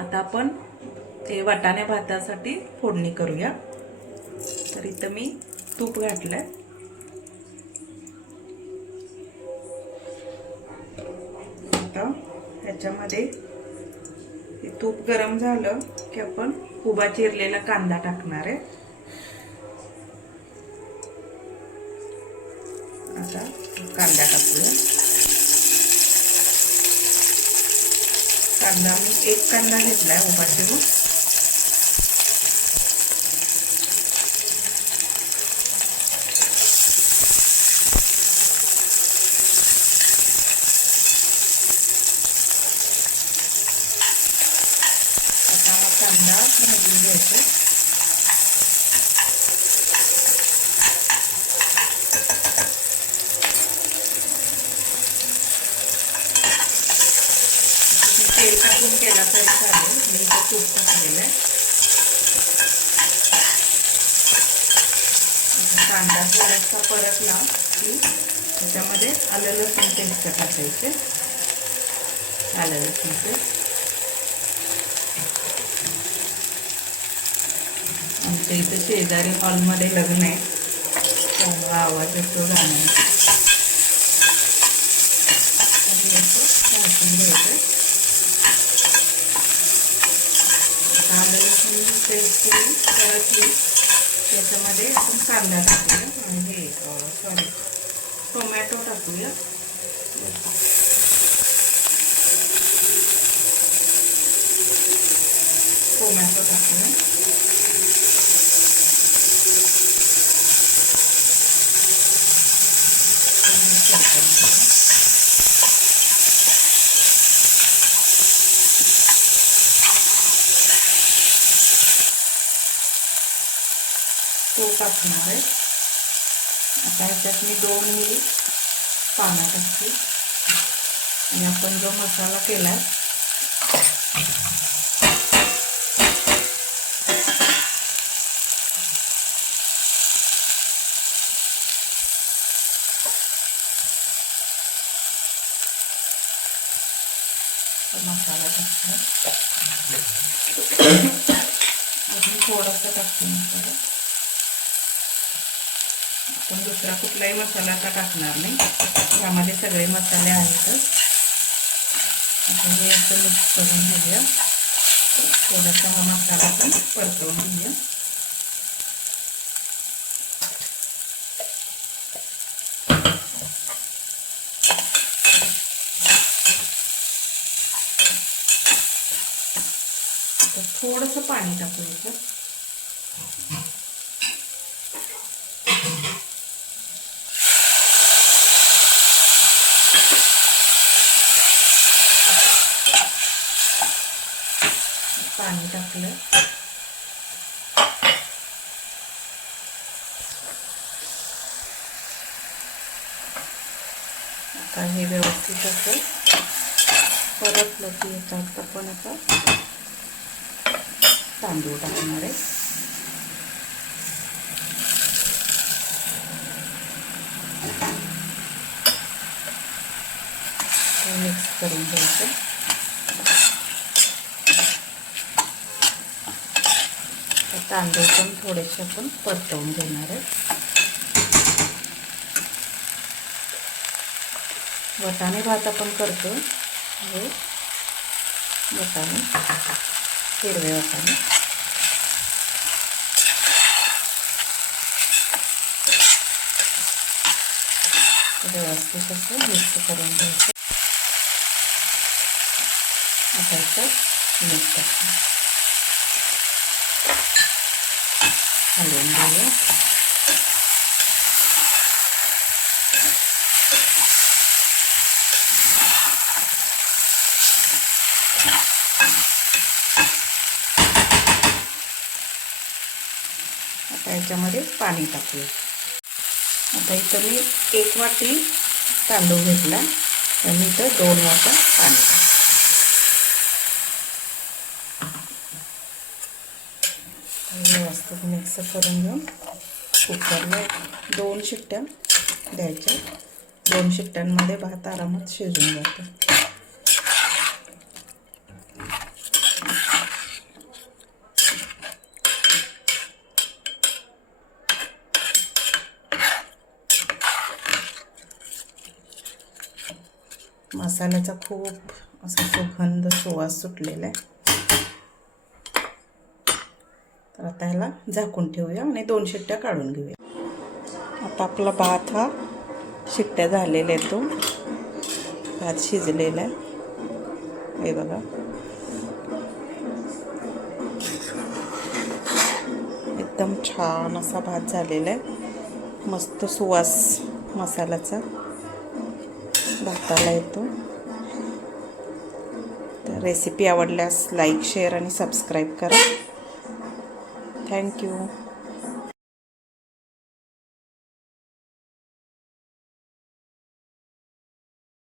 आता आपण ते वाटाणे भातासाठी फोडणी करूया। तर इथं मी तूप घातलंय। आता ह्याच्यामध्ये तूप गरम झालं की आपण उभा चिरलेला कांदा टाकणार आहे। आता कांदा टाकूया। कांदा मी एक कांदा घेतलाय उभा चिरून। आता हा कांदा भाजून घ्यायचा। तेल टाकून केला तरी चालेल, मी इथं तूप टाकलेलं आहे। कांदा थोडासा परतला की त्याच्यामध्ये आलं लसूण पेस्ट टाकायचे। आलं लसूण पेस्ट आमच्या इथं शेजारी हॉलमध्ये लग्न आहे, त्यामुळे आवाज येतो गाण्याचा। भाजून घ्यायचं। आलं लसूण पेस्ट परतली त्याच्यामध्ये आपण कांदा टाकूया आणि हे टोमॅटो टाकूया। टोमॅटो टाकूया। तूप टाकणार आहे। आता ह्याच्यात मी 2 मिरी पानं टाकते आणि आपण जो मसाला केलाय मसाला टाकते। अजून थोडासा टाकते मसाला। आपण दुसरा कुठलाही मसाला आता टाकणार नाही, यामध्ये सगळे मसाले आहेतच। आपण हे असं मिक्स करून घेऊया। थोडासा हा मसाला पण परतवून घेऊया। थोडंसं पाणी टाकूया। पाणी टाकलं। आता हे व्यवस्थित असं परतलं की याच्यात आपण आता तांदूळ टाकणार आहे। मिक्स करून घ्यायचं। तांदूळ पण थोडेसे आपण परतवून घेणार आहे। वाटाणे भात आपण करतो, हे वाटाणे हिरवे वाटाणे व्यवस्थित असं मिक्स करून घ्यायचं। आता याच्यात मीठ टाकून हलवून घेऊया। आता याच्यामध्ये पाणी टाकूया। आता इथं मी 1 वाटी तांदूळ घेतला आणि इथं 2 वाट्या पाणी टाकलं। व्यवस्थित मिक्स करून घेऊन कुकरला 2 शिट्ट्या द्यायच्या। 2 शिट्ट्यांमध्ये भात आरामात शिजून जातो। मसाल्याचा खूप असा सुगंध सुवास सुटलेला आहे. तर आता ह्याला झाकून ठेवूया आणि 2 शिट्ट्या काढून घेऊया. आता आपला भात हा शिट्ट्या झालेला आहे, तो भात शिजलेला आहे. हे बघा, एकदम छान असा भात झालेला आहे. मस्त सुवास मसाल्याचा भाताला येतो. तर रेसिपी आवडल्यास लाईक, शेअर आणि सबस्क्राईब करा. थँक्यू.